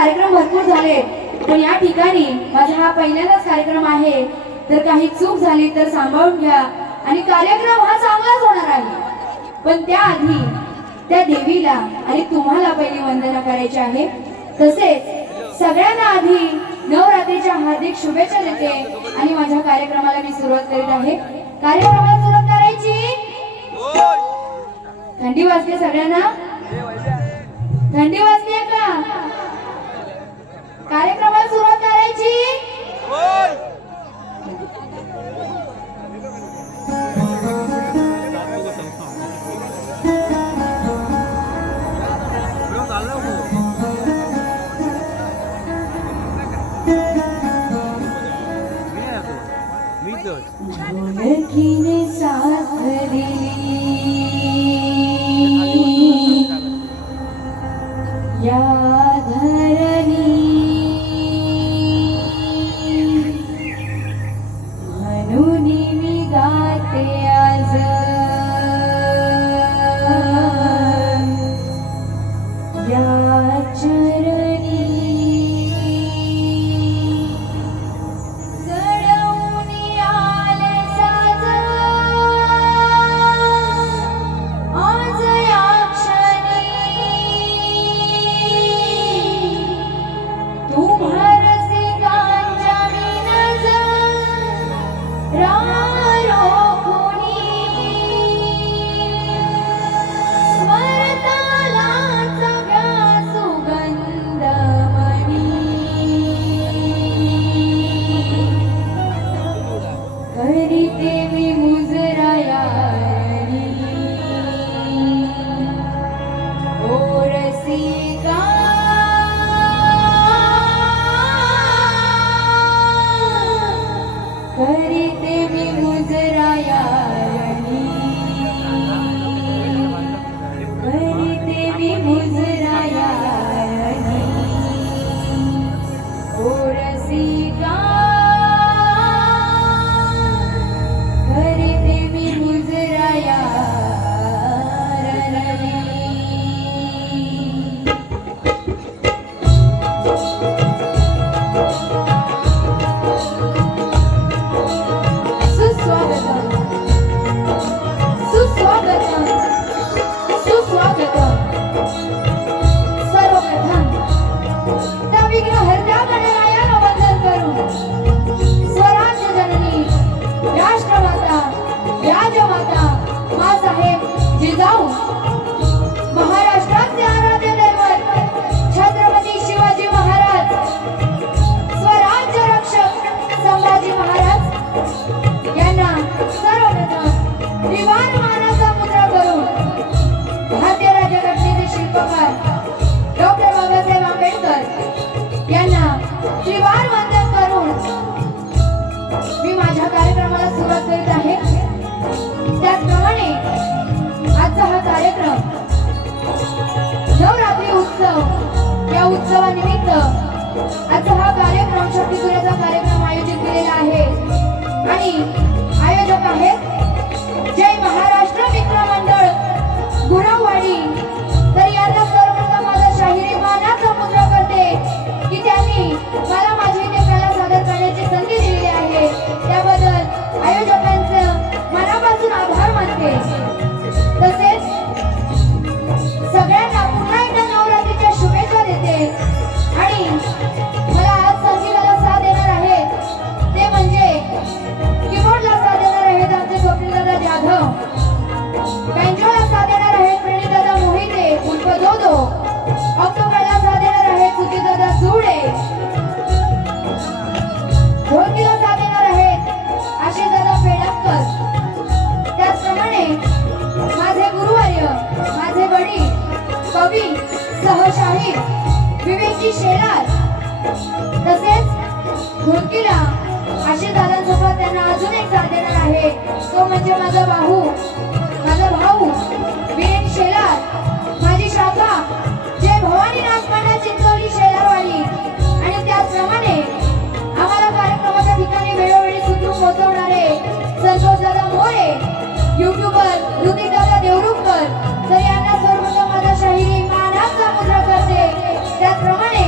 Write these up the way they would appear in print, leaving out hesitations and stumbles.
कार्यक्रम भरपूर झाले, पण या ठिकाणी माझा हा पहिल्यांदाच कार्यक्रम आहे, तर काही चूक झाली तर सांभाळून घ्या आणि कार्यक्रम हा चांगलाच होणार आहे। पण त्याआधी त्या देवीला आणि तुम्हाला पहिली वंदना करायची आहे। तसेच सगळ्यांना आधी नवरात्रीच्या हार्दिक शुभेच्छा देते आणि माझ्या कार्यक्रमाला मी सुरुवात करीत आहे। कार्यक्रमाला सुरुवात करायची। थंडी वाजते सगळ्यांना? थंडी वाजते का? कार्यक्रमाला सुरुवात करायची। ढोलकीने साथ दिली या धरणी, म्हणून मी गाते आज या चरणी। महाराष्ट्राचे आराध्य दैवत छत्रपती शिवाजी महाराज, स्वराज्य रक्षक संभाजी महाराज यांना सर्वप्रथम त्रिवार मानाचा मुद्रा करून भारतीय राज्यघटनेचे शिल्पकार डॉक्टर बाबासाहेब आंबेडकर यांना त्रिवार वंदन करून मी माझ्या कार्यक्रमाला सुरुवात करीत आहे। त्याचप्रमाणे आजचा हा कार्यक्रम नवरात्री उत्सव, या उत्सवानिमित्त आजचा हा कार्यक्रम शक्तीसूर्याचा कार्यक्रम आयोजित केलेला आहे आणि आयोजक आहेत जय महाराष्ट्र मित्र मंडळ गुरववाडी। तर यांना सर्वप्रथम माझा शाहिरी मानाचा मुद्रा करते की त्यांनी मला माझी इथे कला सादर करण्याची संधी दिलेली आहे, त्याबद्दल आयोजकांचं मनापासून आभार मानते। तसेच सगळ्यांना पुन्हा एकदा नवरात्रीच्या शुभेच्छा देते आणि मला आज संगीताला साथ देणार आहे ते म्हणजे कीबोर्डला साथ देणार आहेत आमचे स्वप्नीलदादा जाधव, बँजोला साथ देणार आहेत प्रणितदादा मोहिते उर्फ दोदो, ऑक्टोपॅडला साथ देणार आहेत सुजितदादा सुडे, ढोलकीला साथ देणार आहेत आशिषदादा फेडककर। त्याचप्रमाणे माझे गुरुवर्य, माझे वडील कवी सहशाहीर विवेकजी शेलार, तसेच ढोलकीला आशिषदादांसोबत त्यांना अजून एक साथ देणार आहे तो म्हणजे माझा भाऊ विवेक शेलार, माझी शाखा जय भवानी नाचमांडा चिंचोली शेलारवाडी। आणि त्याचप्रमाणे आम्हाला कार्यक्रमाच्या ठिकाणी वेळोवेळी सुचवून पोहोचवणारे संतोषदादा मोरे, युट्यूबर ऋतिकदादा देवरुखकर, तर यांना सर्वप्रथम माझा शाहिरी मानाचा मुद्रा करते। त्याचप्रमाणे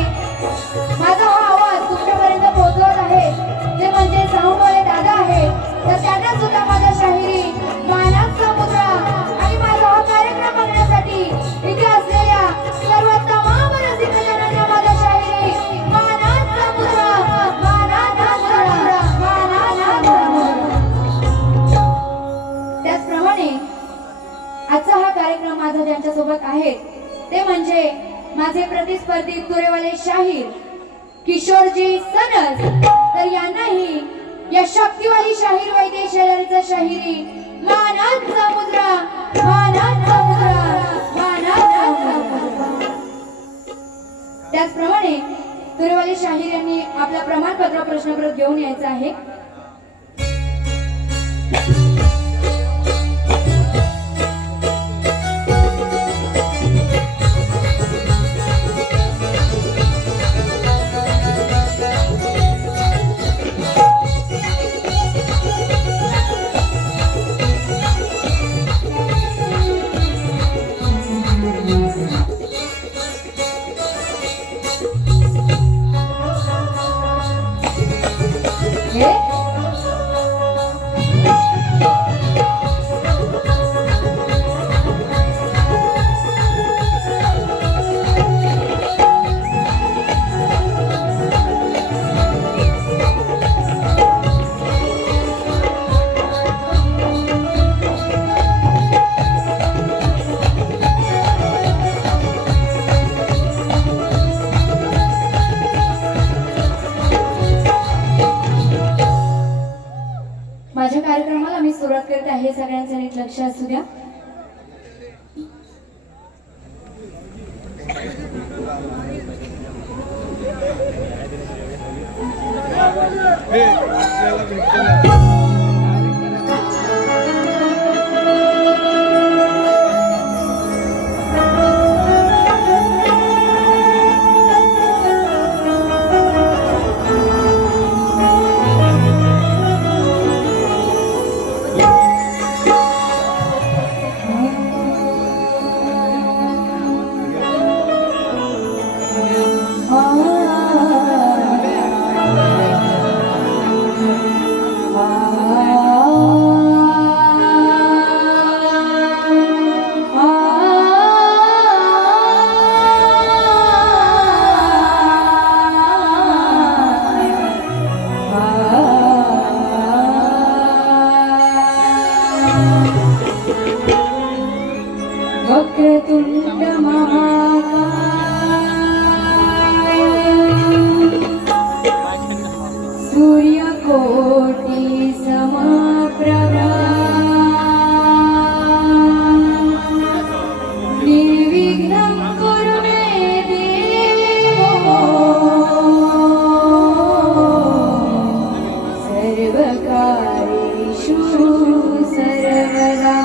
प्रदीप तुरेवाले शाहीर, किशोरजी सनस, तर यांनाही या शक्तिवाली शाहीर वैद्यशालीचा शाहिरी मानाचा मुद्रा, मानाचा मुद्रा, मानाचा मुद्रा. त्याचप्रमाणे तुरेवाले शाहीर यांनी आपला प्रमाणपत्र प्रश्नपत्र घेऊन यायचं आहे. माझ्या कार्यक्रमाला मी सुरुवात करत आहे. सगळ्यांचं नीट लक्ष असू द्या. वक्रतुंड महाकाय सूर्यकोटि समप्रभा निर्विघ्नं कुरु मे देव सर्वकार्येषु सर्वदा.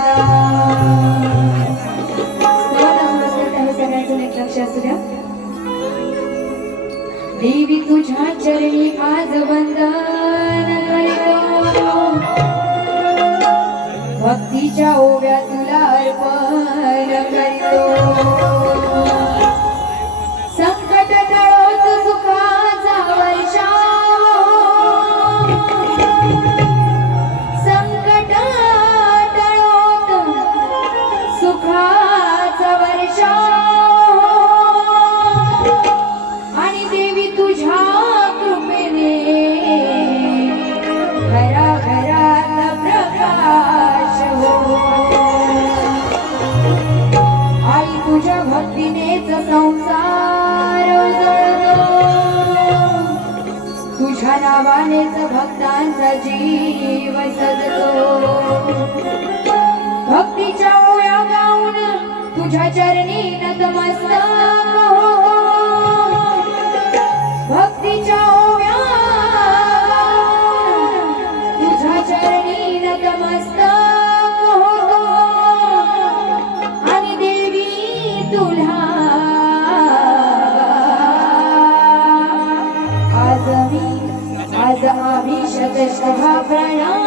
देवी तुझ्या चरणी आज वंदन करितो, भक्तीच्या ओव्या तुला अर्पण करितो. संकट टळोत सुखाचा वर्षाव, संकट टळोत सुखाचा वर्षाव. तुझ्या कृपेने घराघरात प्रकाश हो. आई तुझ्या भक्तीनेच संसार उजळतो, तुझ्या नावानेच भक्तांचा जीव सजतो. भक्तीच्या ओव्या गाऊन तुझ्या चरणी नतमस्तक हो. भक्तीच्या ओव्या तुझ्या चरणी नतमस्तक होतो. आणि देवी तुला आज आम्ही शतशः प्रणाम.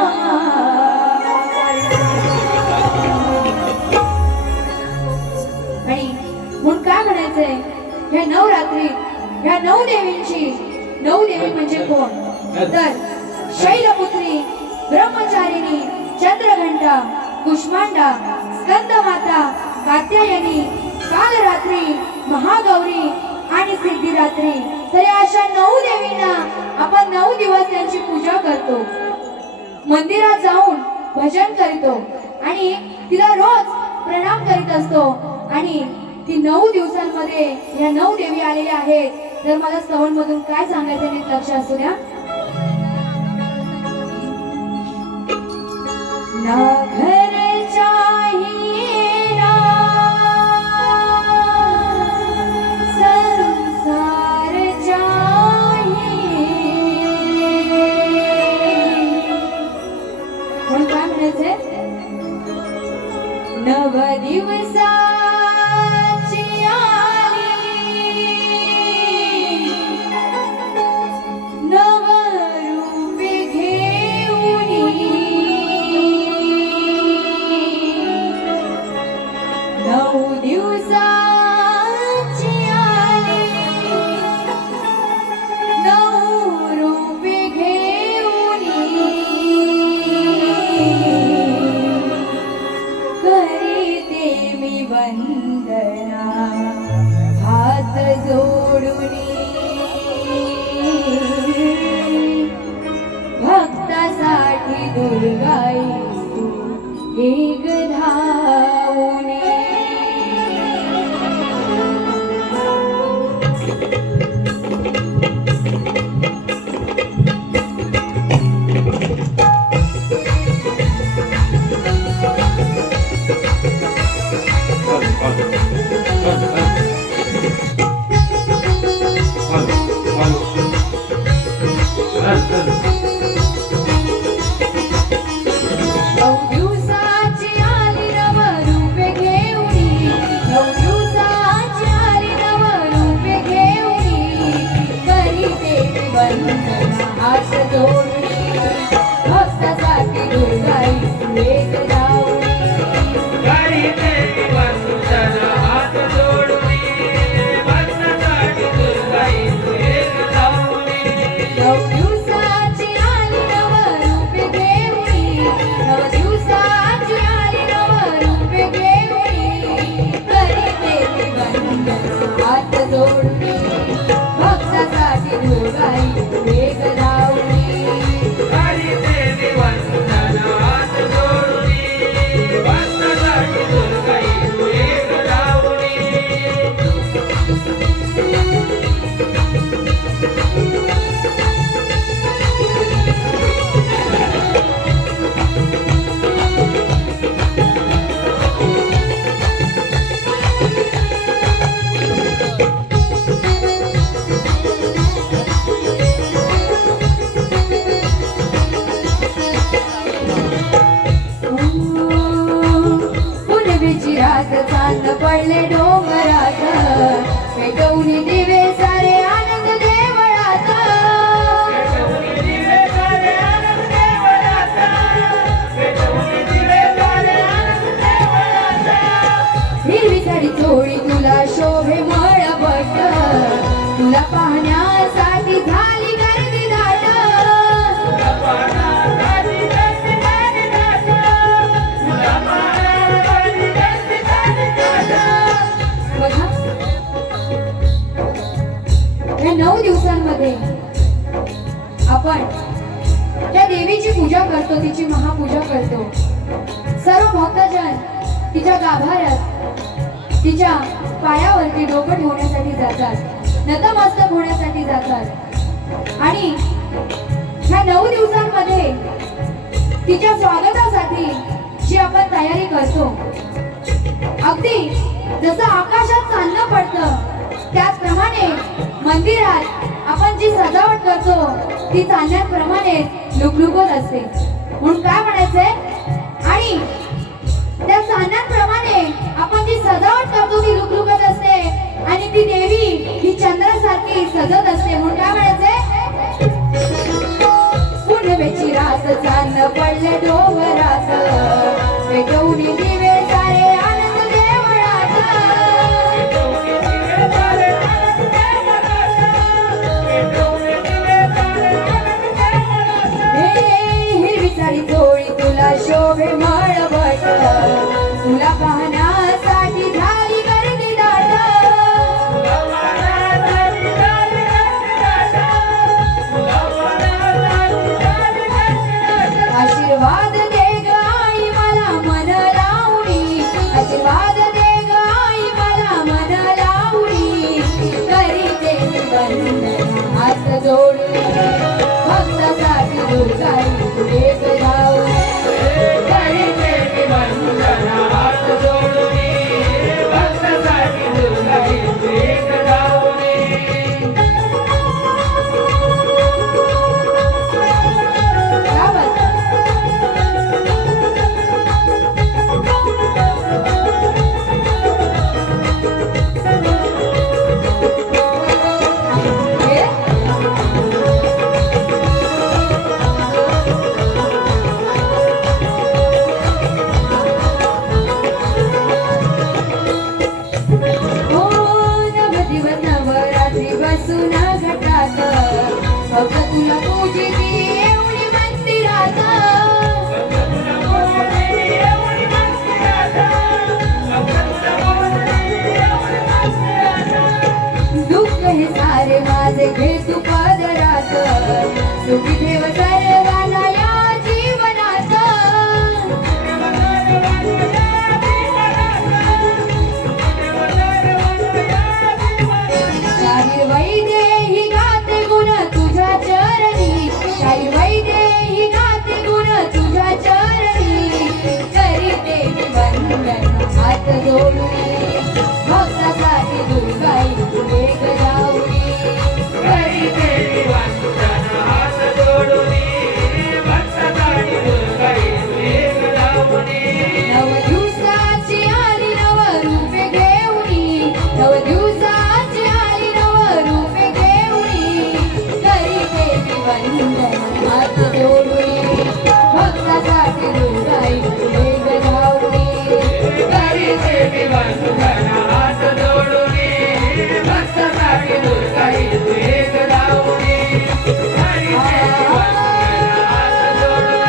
आणि म्हणून काय म्हणायचंय, ह्या नवरात्रीत ह्या नऊ देवींची, नऊ देवी म्हणजे कोण तर शैलपुत्री, ब्रह्मचारिणी, चंद्रघंटा, कुष्मांडा, स्कंदमाता, कात्यायनी, कालरात्री, महागौरी आणि सिद्धिरात्री. तर अशा नऊ देवींना आपण 9 दिवस त्यांची पूजा करतो, मंदिरात जाऊन भजन करतो आणि तिला रोज प्रणाम करीत असतो. आणि की 9 दिवसांमध्ये या 9 देवी आलेल्या आहेत. तर मला श्रवण मधून काय सांगायचं नीट लक्ष असू द्या. ना घर चाहिए ना संसार चाहिए. कोण काय म्हणायचंय? नव दिवसाची आली नव रूपे घेऊनी. नऊ दिवसाची आली नऊ रूपे घेऊनी. करीते मी वंदना हात जोडूनी. भक्तासाठी दुर्गाई तू एक धावणे. नऊ दिवसाची आली नव रूपे घेऊनी. नऊ दिवसाची आली नव रूपे घेऊनी. करीते मी वंदना हात जोडूनी. भक्तासाठी दुर्गाई तू एक धावणी. करीते मी वंदना हात जोडूनी. भक्तासाठी दुर्गाई तू एक धावणी. नऊ दिवसाची आली नव रूपे घेऊनी. नऊ दिवसाची आली नव रूपे घेऊनी. करीते मी वंदना हात जोडूनी. भक्तासाठी दुर्गाई तू एक धावणी. करीते मी वंदना हात जोडूनी. भक्तासाठी दुर्गाई तू एक धावणी. पुनवेची रात चांद पडले डोंगरात. पेटवून दिवे सारे आनंद देवळात. पेटवून दिवे सारे आनंद देवळात. पेटवून दिवे सारे आनंद देवळात. हिरवी साडी चोळी तुला शोभे मळबट. तुला पाहण्यासाठी झाली गर्दी दाट. तुला पाहण्यासाठी गर्दी झाली दाट. तुला पाहण्यासाठी गर्दी झाली दाट. बघा या 9 दिवसांमध्ये आपण त्या देवीची पूजा करतो, तिची महापूजा करतो. सर्व भक्तजन तिच्या गाभाऱ्यात तिच्या पायावरती डोकं ठेवण्यासाठी जातात, नतमस्तक होण्यासाठी जातात. आणि ह्या 9 दिवसांमध्ये तिच्या स्वागतासाठी जी आपण तयारी करतो, अगदी जसं आकाशात चांदणं पडतं त्याचप्रमाणे मंदिरात आपण जी सजावट करतो ती चांदण्याप्रमाणे लुकलुकत असते. म्हणून काय म्हणायचंय? आणि त्या चांदण्याप्रमाणे आपण जी सजावट करतो ती लुकलुकत असते. आणि ती देवी ही चंद्रासारखी सजत असते. म्हणून काय म्हणायचंय? पुनवेची रात चांद पडले डोंगरात. पेटवून दिवे सारे आनंद देवळात. पेटवून दिवे सारे आनंद देवळात. पेटवून दिवे सारे आनंद देवळात. हे हिरवी साडी चोळी तुला शोभे मळबट. तुला पाहण्यासाठी झाली गर्दी दाट. तुला पाहण्यासाठी झाली गर्दी बसून घटात फक्त तुला पूजिती एवढी मंदिरात दुःख हे सारे माझे घे तू पदरात सुखी ठेव सर्वांना या जीवनात शाहीर वैद्य ही गाते गुण तुझ्या चरणी शाहीर वैद्य ही गाते गुण तुझ्या चरणी करीते मी वंदन हात जोडून भक्तासाठी दुर्गाई तुझे गजावणी करीते मी वंदन हात जोडून भक्तासाठी दुर्गाई तुझे गजावणी नव दिवसाची आली नव रूपे घेऊनी नव दिवसाची आली नव रूपे घेऊनी करीते मी वंदन हात जोडून भक्तासाठी दुर्गाई तुझे गजावणी करीते मी वंदन हात जोडून भक्तासाठी दुर्गाई तुझे गजावणी करीते मी वंदन हात जोडून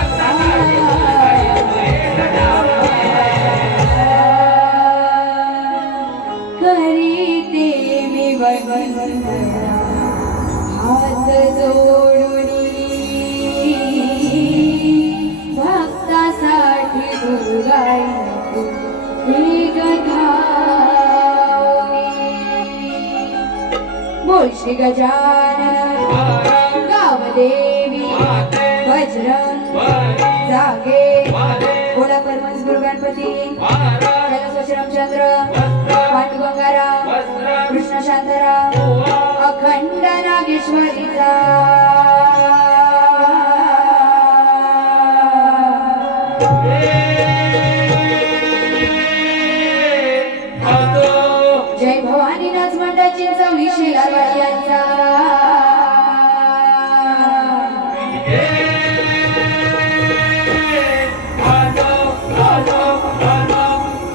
भक्तासाठी दुर्गाई करीते मी वंदन हात जोडून भक्तासाठी दुर्गाई हे गजावणी बोल श्री गजानन गावदेवी बजरंग जागे बोला परमहंस गुरु गणपती कैलास रामचंद्र पांडुगंगाराम कृष्ण शांताराम अखंड नागेश्वरीचा जय भवानी नाच मंडळाची चौलीशी लालवाडी यांचा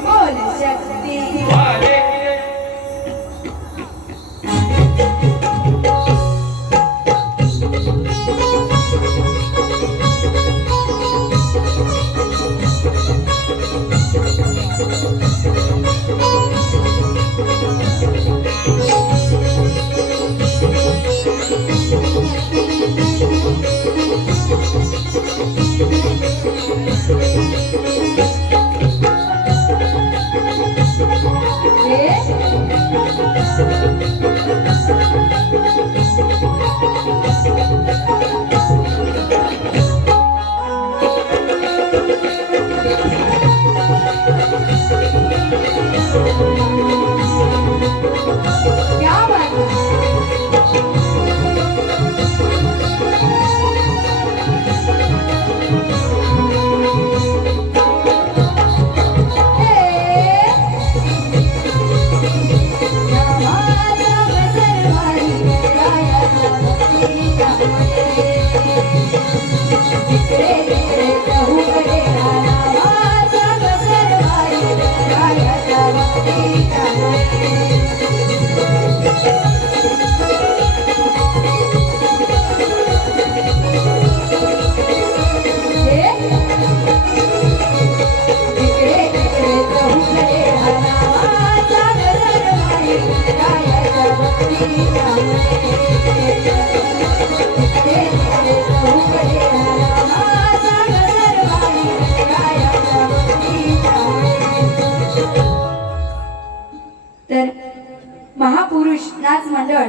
बोल शक्ती क्या बात तर महापुरुष नाच मंडळ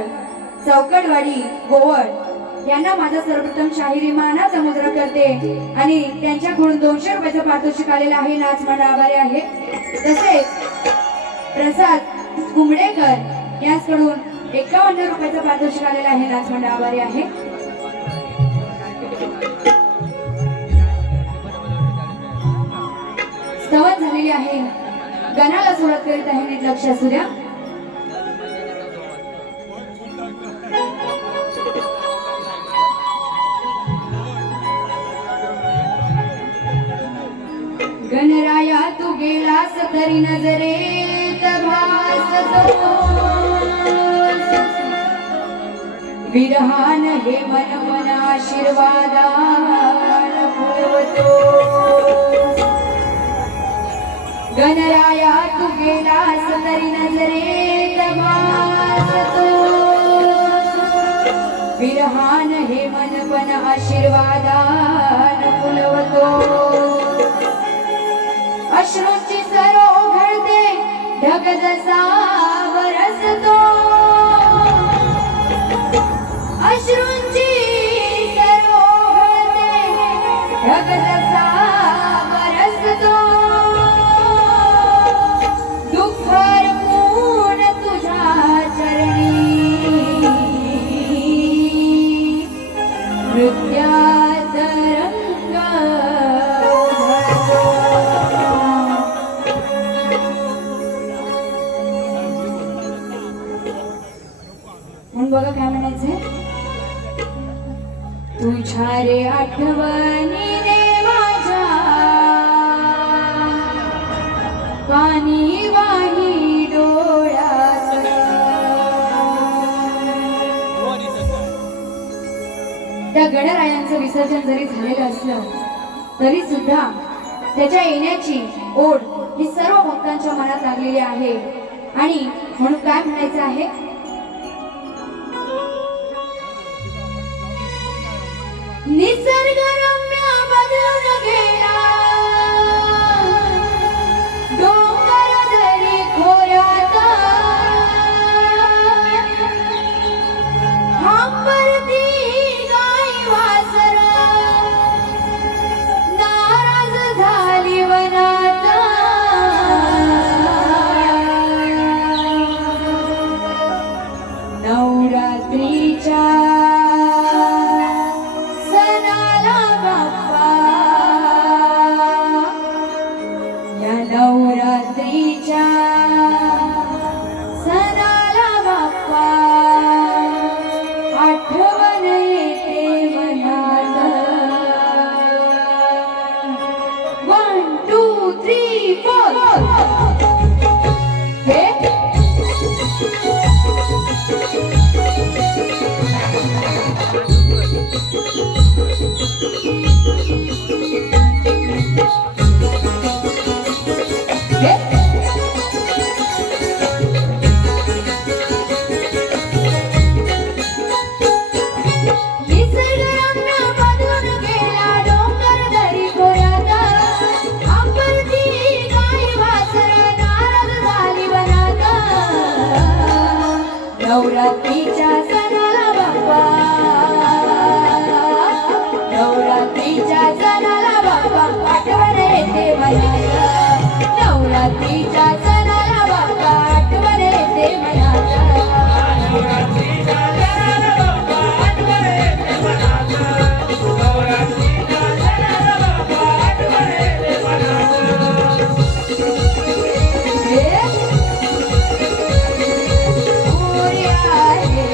चौकडवाडी गोवळ यांना माझा सर्वप्रथम शाहिरी मानाचा मुद्रा करते आणि त्यांच्याकडून 200 रुपयाचं पारितोषिक आलेलं आहे. नाच मंडळ आभारी आहे. तसेच प्रसाद कुंबडेकर यांच्याकडून 51 रुपयाचं पारितोषिक आलेलं आहे. नाच मंडळ आभारी आहे. स्तवन झालेली आहे. गणाला सुरुवात करीत आहे. नीट लक्ष असू द्या. गेलास तरी नजरेत भासतो विरहान हे मन मन आशीर्वादान फुलवतो गणराया तू गेलास तरी नजरेत भासतो विरहान हे मन पण आशीर्वादान फुलवतो अश्रूची सरो घडते ढग जसा बरसतो अश्रूची सरो घडते ढग जसा बरसतो दुःख हरवून तुझ्या चरणी नृत्यात रंग उधळतो. म्हणून बघा काय म्हणायचंय तुझ्या रे आठवणी रे माझ्या पाणी वाही डोळ्यात त्या गणरायांचं विसर्जन जरी झालेलं असलं तरी सुद्धा त्याच्या येण्याची ओढ ही सर्व भक्तांच्या मनात लागलेली आहे आणि म्हणून काय म्हणायचं आहे निसर्ग रम्य बदलून गेला डोंगर दरी खोऱ्यात हांबरती गाई वासर नाराज झाली वनात नवरात्रीच्या नवरात्रीच्या सणाला बाप्पा आठवण येते मनात 1 2 3 नवरात्रीच्या सणाला बाप्पा नवरात्रीच्या सणाला बाप्पा आठवण येते मनात नवरात्रीच्या सणाला बाप्पा आठवण येते मनात नवरात्रीच्या सणाला बाप्पा आठवण येते मनात नवरात्रीच्या सणाला बाप्पा आठवण येते मनात मोरया रे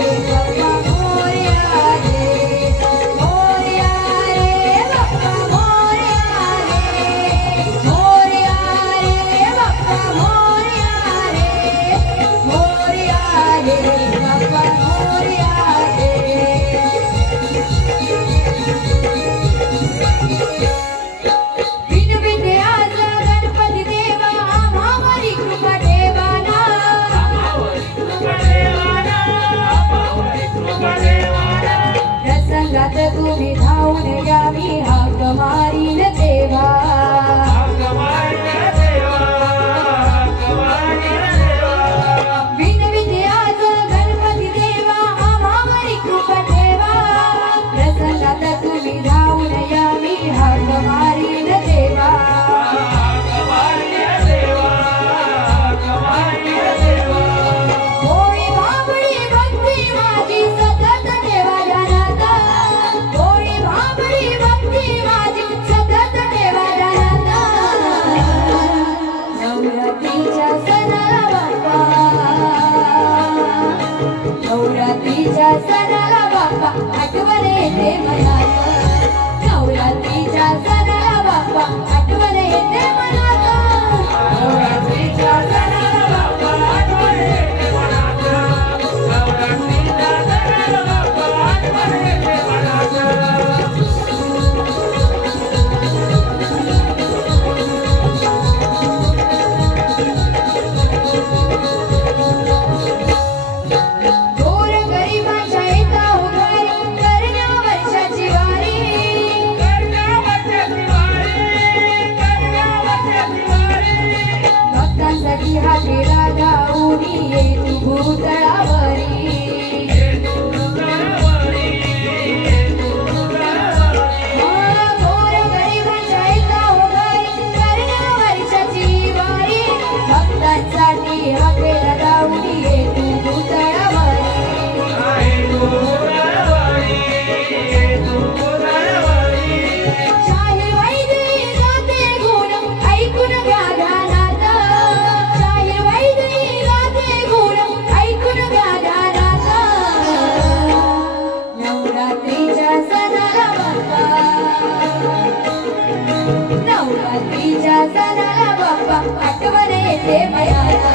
नवरात्रीच्या सणाला बाप्पा आठवण येते भयाला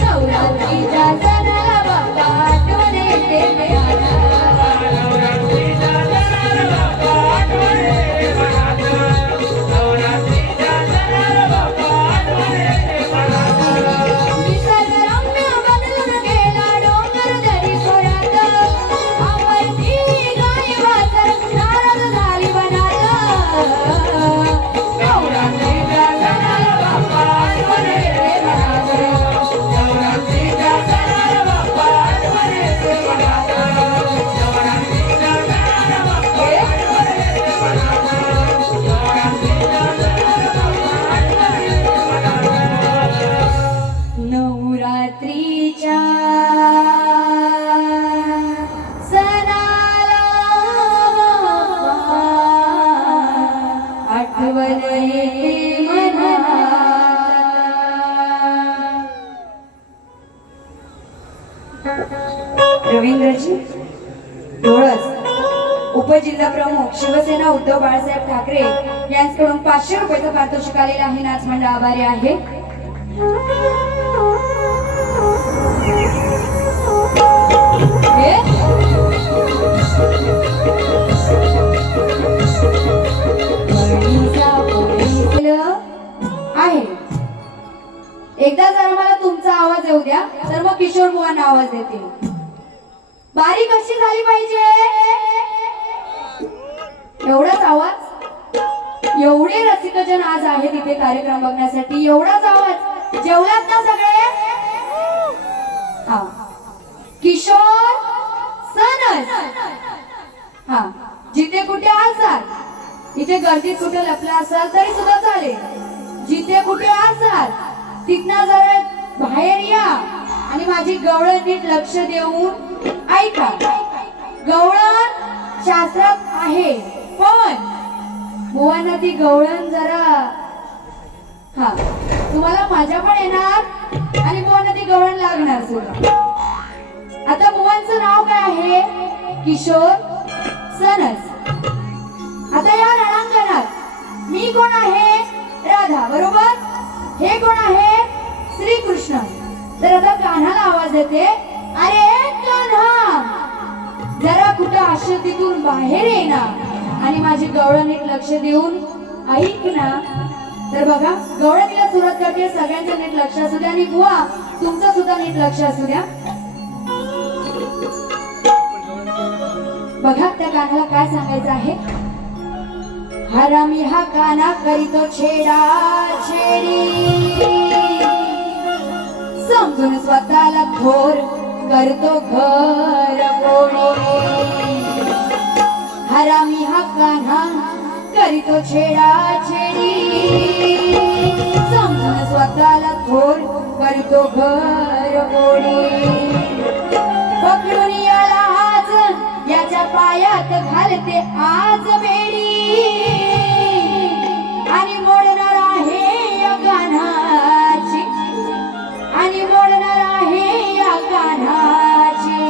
नवरात्रीच्या सणाला बाप्पा आठवण येते भयाला नवरात्रीच्या सणाला बाप्पा आठवण येते मनात नवरात्रीच्या सणाला बाप्पा आठवण येते मनात निसर्गरम्य बदलून गेला डोंगर दरी खोऱ्यात आवडती गाय वासर नारद झाली वनात नवरात्रीच्या सणाला बाप्पा आठवण येते मनात नवरात्रीच्या सणाला बाप्पा आठवण येते मनात नवरात्रीच्या सणाला बाप्पा आठवण येते मनात नवरात्रीच्या सणाला बाप्पा आठवण येते मनात नवरात्रीच्या सणाला आठवण येते मनात रवींद्रजी डोळस उपजिल्हा प्रमुख शिवसेना उद्धव बाळासाहेब ठाकरे यांच्याकडून 500 रुपयाचा पारितोषिक आलेला आहे नाच मंडळ आभारी आहे आहे एकदा जर मला तुमचा आवाज येऊ द्या तर मग किशोर बुवांना आवाज देते बारी कशी झाली पाहिजे एवढाच आवाज एवढे रसिकजन आज आहेत इथे कार्यक्रम बघण्यासाठी एवढाच आवाज जेवलात ना सगळे हा किशोर सनस हा जिथे कुठे असाल इथे गर्दीत कुठे लपला असाल तरी सुद्धा चालेल जिथे कुठे असाल तिथनं जरा बाहेर या आणि माझी गवळण नीट लक्ष देऊन ऐका गवळण शास्त्रात आहे पण बुवांना ती गवळण जरा हा तुम्हाला मजा पण येणार आणि बुवांना ती गवळण लागणार सुद्धा आता बुवांचं नाव काय आहे किशोर सनस आता या रणांगणात मी कोण आहे राधा बरोबर हे कोण आहे श्रीकृष्ण तर आता कान्हाला आवाज येते अरे कान्हा जरा कुठं आश्रतीतून बाहेर ये ना आणि माझी गवळण नीट लक्ष देऊन ऐक ना तर बघा गवळणीला सुरुवात करते सगळ्यांचं नीट लक्ष असू द्या आणि बुवा तुमचं सुद्धा नीट लक्ष असू द्या बघा त्या कान्हाला काय सांगायचं आहे हरामी हा काना करीतो छेडा छेडी समजून स्वतःला थोर करतो घर कोणी हरामी हा कान्हा करीतो छेडा छेडी समजून स्वतःला थोर करतो घर कोणी पकडून याला आज याच्या पायात घालते आज बेडी आणि मोडणार आहे या कान्हाची आणि मोडणार आहे या कान्हाची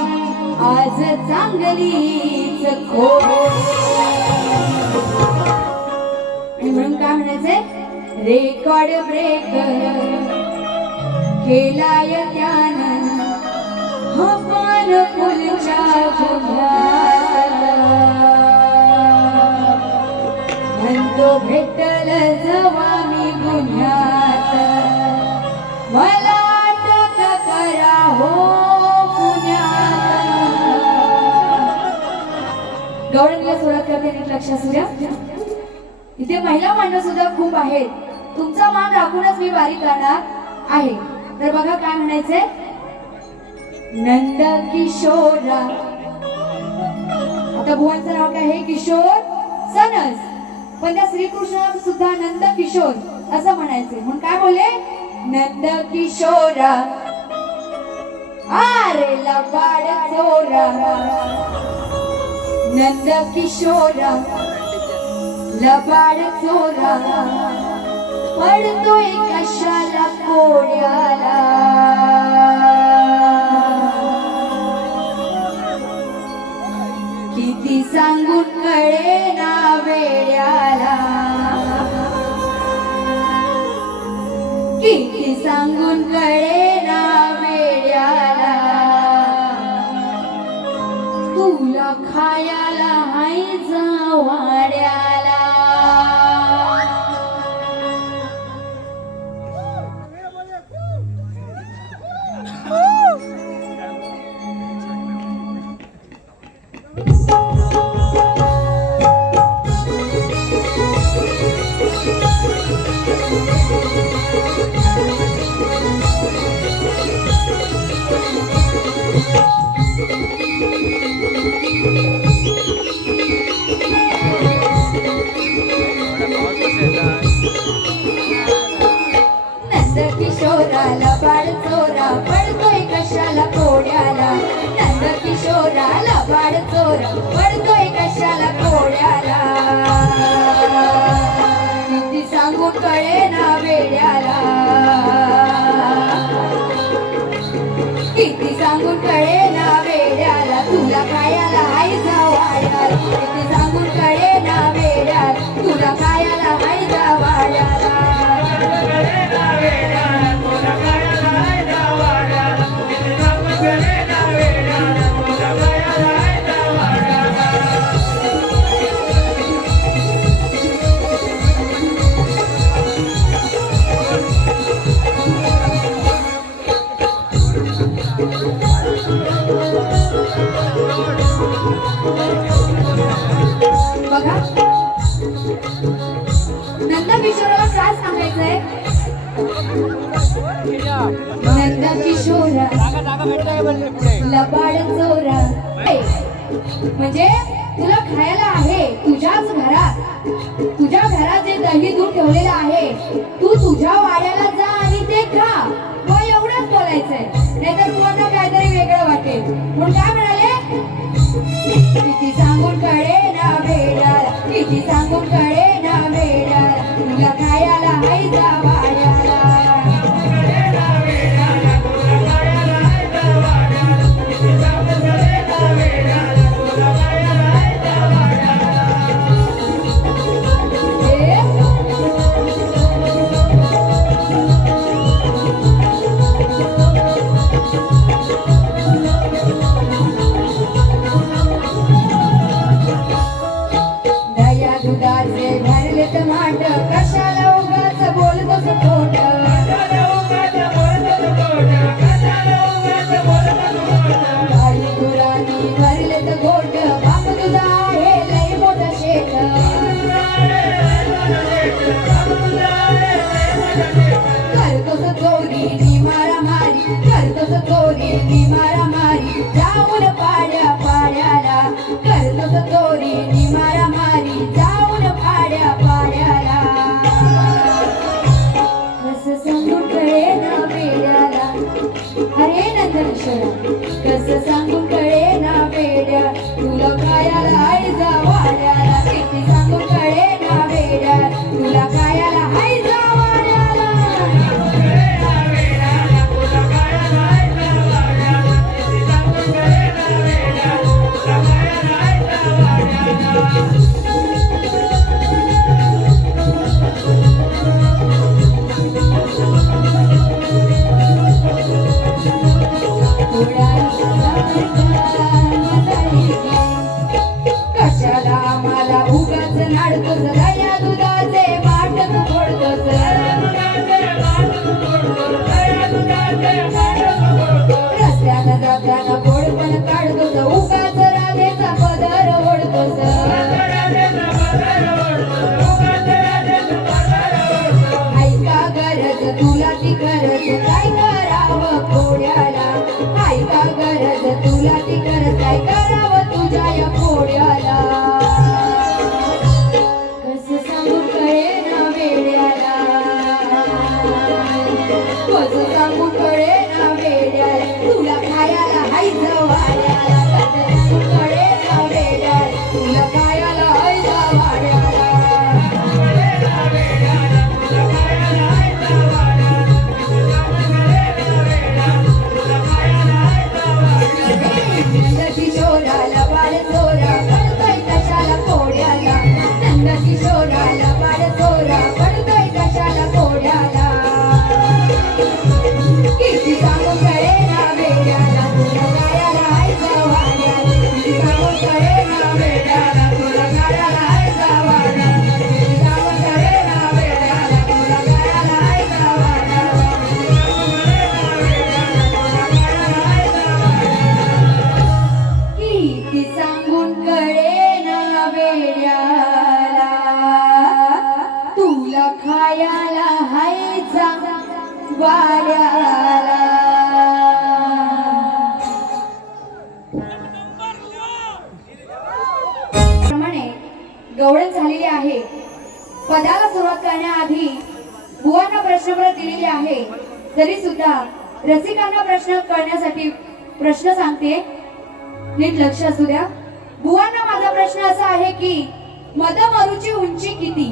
आज चांगलीच खोड आणि म्हणून काय म्हणायचंय रेकॉर्ड ब्रेक केलाय त्यानं हवान फुलच्या गुन्ह्याला म्हणतो भेटल जवा मी गुन्ह्यात मला अटक करा हो पुण्यात गवळणीला सुरुवात करते नीट लक्ष असू द्या इथे महिला मंडळ सुद्धा खूप आहेत तुमचा मान राखूनच मी वारी करणार आहे तर बघा काय म्हणायचंय नंद किशोरा आता बुवांचं नाव काय आहे किशोर सनस पण त्या श्रीकृष्ण सुद्धा नंद किशोर असं म्हणायचे म्हणून काय बोलले नंद किशोरा अरे लबाड चोरा नंद किशोरा लबाड चोरा पडतोय कशाला कोड्याला किती सांगून कळे ना वेड्याला किती सांगून कळेना वेड्याला तुला खायला हाय वाड्याला. नंदकिशोराला बाळचोरा पडतोय कशाला कोड्याला. नंदकिशोराला बाळचोरा पडतोय कशाला कोड्याला. किती सांगून कळेना वेड्याला किती सांगून कळेना वेड्याला तुला खायला हाय वाड्याला. किती सांगून कळेना वेड्याला तुला खायला हाय वाड्याला. बघा नंदकिशोराला काय सांगायचंय. नंदकिशोरा लबाड चोरा म्हणजे तुला खायला आहे तुझ्याच घरात. तुझ्या घरात जे दही दूध ठेवलेलं आहे तू तुझ्या वाड्याला जा आणि ते खा. मग एवढंच बोलायचंय नाहीतर तुला काहीतरी वेगळं वाटेल. म्हणून काय म्हणाले किती सांगून कळेना वेड्याला किती सांगून कळेना वेड्याला तुला खायला हाय वाड्याला. दया दुधाचे भरलेत माठ कशाला उगाच बोलतोस खोट. गाई गुरांनी भरलेत गोठ बाप तुझा आहे लई मोठं शेत. करतोस चोरी नि मारामारी करतोस चोरी नि मारामारी जाऊन पाड्या पाड्याला. करतोस चोरी नि मारामारी जाऊन पाड्या पाड्याला. कसं सांगून कळेना वेड्याला अरे नंदकिशोरा कसं सांगून कळेना वेड्या तुला खायला हाय वाड्याला. किती सांगून कळेना वेड्या तुला खायला हाय वाड्याला. कशाला आम्हाला उगाच नाडतोस दया दुधाचे वाट तू फोडतोस. रस्त्यानं जाताना गोडपण काढतोस उगाच राधेचा पदर ओढतोस. ऐका गरज तुला ती गरज काय करावं खोड्याला. ऐका गरज तुला ती गरज काय करावं तुझ्या या खोड्याला. कसं सांगून कळेना वेड्याला कसं सांगून कळेना वेड्याला तुला खायला हाय वाड्याला. कसं सांगून कळेना वेड्याला तुला खायला हाय वाड्याला. नंदकिशोराला बाळचोरा पडतोय कशाला कोड्याला. नंदकिशोराला बाळचोरा पडतोय कशाला कोड्याला. वाड्याला. प्रमाणे गवळण झालेली आहे. पदाला सुरुवात करण्याआधी बुवांना प्रश्नपत्र दिलेले आहे. तरी सुद्धा रसिकांना प्रश्न कळण्यासाठी प्रश्न सांगते, नीट लक्ष असू द्या. बुवांना माझा प्रश्न असा आहे की मदमरूची उंची किती?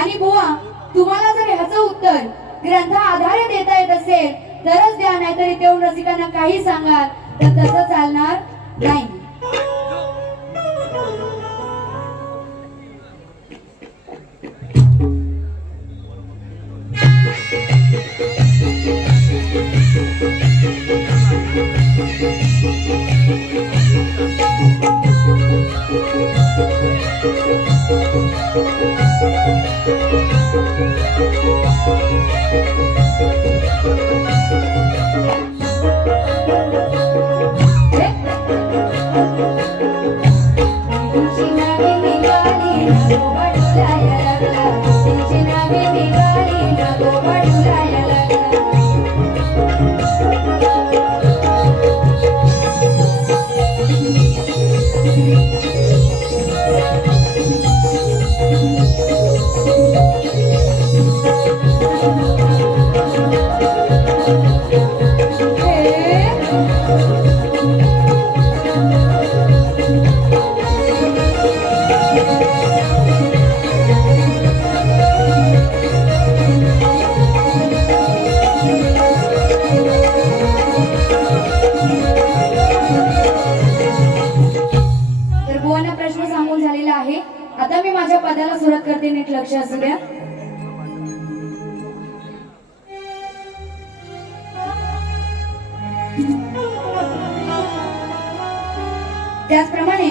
आणि बुवा तुम्हाला जर ह्याचं उत्तर ग्रंथा आधारे देता येत असेल तरच द्या, नाहीतर इथे येऊन रसिकांना काही सांगाल तर तसं चालणार नाही. आता मी माझ्या पदाला सुरुवात करते, नीट लक्ष असू द्या. त्याचप्रमाणे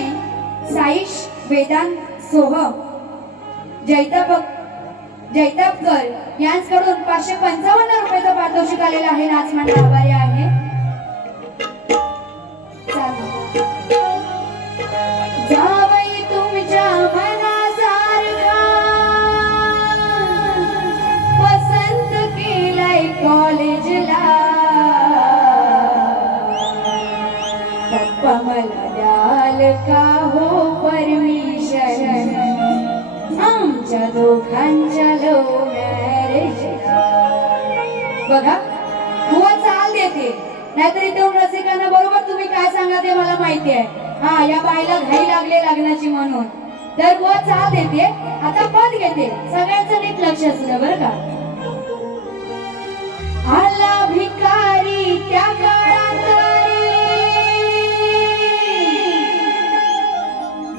साईश वेदांत सोह जैतापकर यांच्याकडून 555 रुपयाचा पारितोषिक आलेला आहे. नाचमंडळ आभारी आहे. जावई तुमच्या मनासारखा पसंत केलाय कॉलेजला, पप्पा मला द्याल का हो परमिशन आमच्या दोघांच्या लव्ह मॅरेजला. बघा बुवा चाल देते, नाहीतर इथे रसिकांना बरोबर तुम्ही काय सांगा ते मला माहिती आहे. हा या बाईला घाई लागले लग्नाची म्हणून, तर बुवा चाल देते. आता पद घेते, सगळ्यांचं नीट लक्ष असू द्या बरं का. आला भिकारी त्या काळात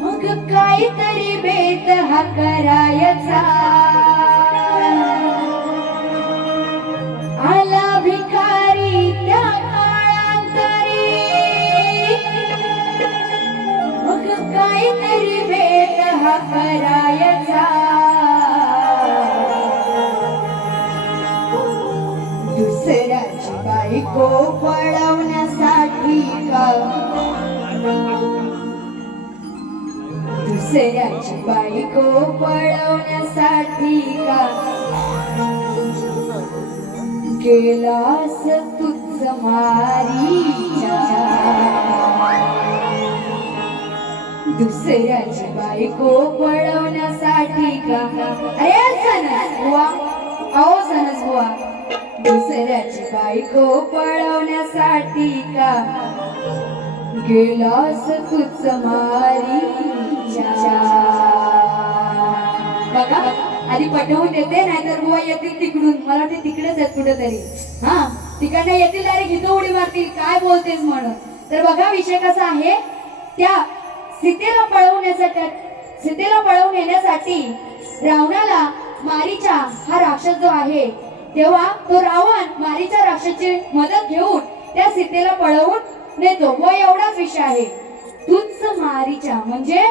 मग काहीतरी बेत हा करायचा. आला भिकारी त्या काळांतरी मग काहीतरी बेत हा करायचा. दुसऱ्याची बायको पळवण्यासाठी का, दुसऱ्याची बायको पळवण्यासाठी का केलास तुझ मारीचा. दुसऱ्याची बायको पळवण्यासाठी का, अरे सनस बुवा, अहो सनस बुवा, दुसऱ्याची बायको पळवण्यासाठी का गेलास तुझ मारीचा. बघा आधी पटवून देते, नाहीतर बुवा येतील तिकडून, मला वाटते तिकडेच आहेत कुठेतरी. हा तिकडनं येतील डायरेक्ट इथं उडी मारतील, काय बोलतेस म्हणून. तर बघा विषय कसा आहे, त्या सीतेला पळवून येण्यासाठी रावणाला मारीचा हा राक्षस जो आहे, तेव्हा तो रावण मारीचा राक्षसाची मदत घेऊन त्या सीतेला पळवून नेतो. व एवढाच विषय आहे. तूच मारीचा म्हणजे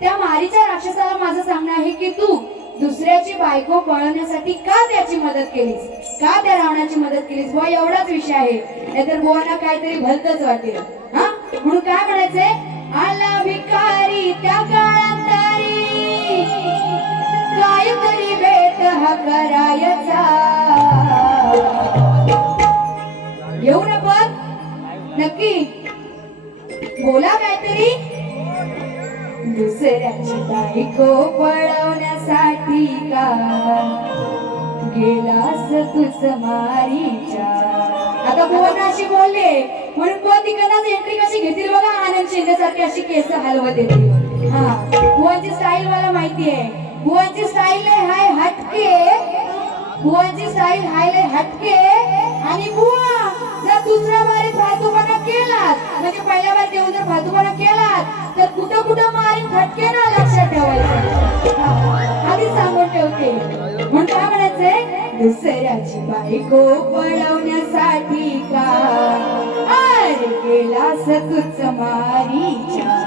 त्या मारीच्या राक्षसाला माझं सांगणं आहे की तू दुसऱ्याची बायको पळवण्यासाठी का त्याची मदत केलीस, का त्या रावणाची मदत केलीस. व एवढाच विषय आहे, नाहीतर बुवांना काहीतरी भलतच वाटेल. हा म्हणून काय म्हणायचंय, आला भिकारी त्या काळांतरी काहीतरी बेत हा करायचा. येऊ ना पण नक्की बोला काहीतरी. दुसऱ्याची बायको पळवण्यासाठी का गेलास तुझ मारीच्या. आता बोलण्याशी बोलले म्हणून पण तिकडनं एंट्री कशी घेतील बघा, आनंद शिंदेसारखी अशी केस हलवत येते. हा बुवांची स्टाईल मला माहिती आहे. बुवांची स्टाईल हाय हटके, बुवांची स्टाईल हाय लय हटके. आणि बुवा जर दुसऱ्या बारीत फालतूपणा केलात म्हणजे पहिल्या बारीत येऊन जर फालतूपणा केलात तर कुठं कुठं मारीन फटके ना, लक्षात ठेवायचं. आधी सांगून ठेवते. म्हणून काय म्हणायचंय, दुसऱ्याची बायको पळवण्यासाठी का अरे गेलास तुझ मारीच्या.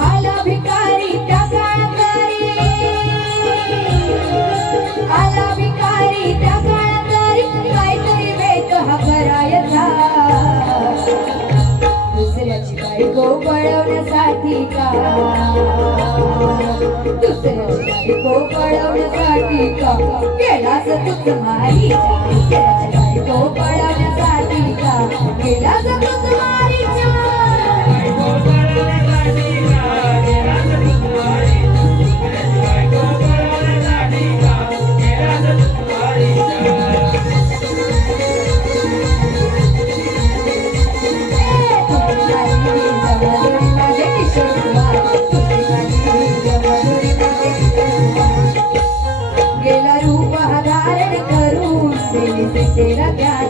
आला भिकारी त्या काळातारी, आला भिकारी त्या काळातारी, काहीतरी वेग हा करायचा. दुसऱ्याची बायको पळवण्यासाठी का, दुसऱ्याची बायको पळवण्यासाठी का गेलास तुझ मारीच्या. दुसऱ्याची बायको पळवण्यासाठी का गेलास तुझ मारीच्या. गेला रूप हा धारण करून देवी से तेरा ज्ञान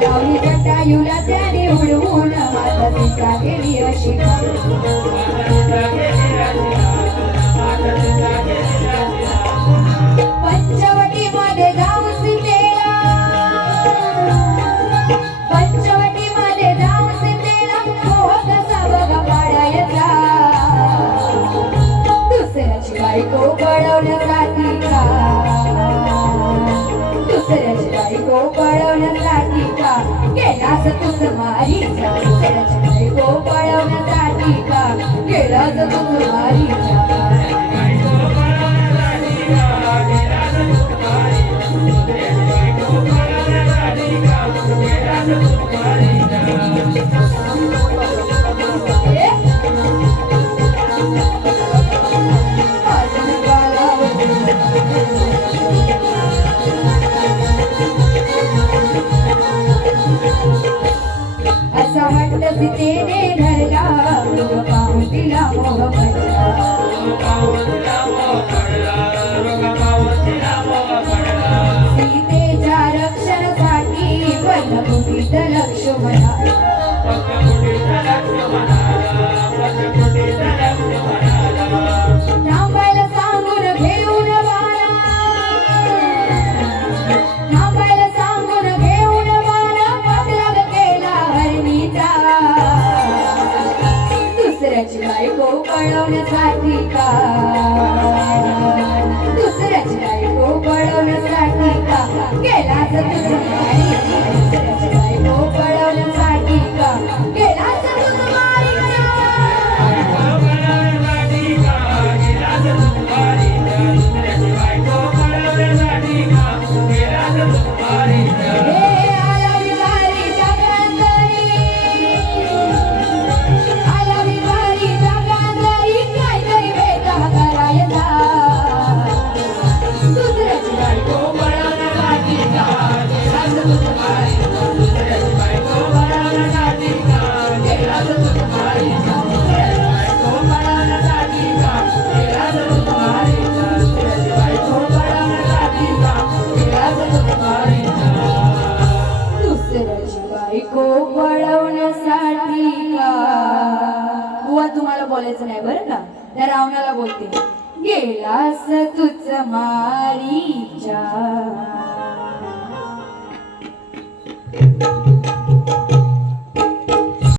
लावली जटायूला त्याने उडवून माझा सीता गेली अशी. पंचवटी मध्ये जाऊन सीतेला, पंचवटी मध्ये जाऊन सीतेला मोह कसा बघा पाडायचा. दुसऱ्याची बायको पळवण्यासाठी का, दुसऱ्याची बायको पळवण्यासाठी का गेलास तुझ मारीच्या. दुसऱ्याची बायको पळवण्यासाठी का गेलास तुझ मारीच्या. असा हट्ट सीतेने धरला, पाहून तिला मोह पडला. सीतेच्या रक्षणासाठी वनकुटीत लक्ष्मणा, थांबायला सांगून घेऊन बाणा, थांबायला सांगून घेऊन बाणा पदराग केला हरणीचा. दुसऱ्याची बायको पळवण्यासाठी का, दुसऱ्याची बायको पळवण्यासाठी का गेलास तुझ मारीच्या. दुसऱ्याची बायको पळवण्यासाठी का गेलास तुझ मारीच्या. आला भिकारी जगांतरी, आला भिकारी जगांतरी, काहीतरी वेग हा करायचा. दुसऱ्याची बायको पळवण्यासाठी का गेलास तुझ मारीच्या. दुसऱ्याची बायको पळवण्यासाठी का गेलास तुझ मारीच्या. दुसऱ्याची बायको पळवण्यासाठी का गेलास तुझ मारीच्या. दुसऱ्याची बायको पळवण्यासाठी का गेलास तुझ मारीच्या. दुसऱ्याची बायको पळवण्यासाठी का. बुवा तुम्हाला बोलायचं नाही बरं का, त्या रावणाला बोलते. गेलास तुझ मारीच्या.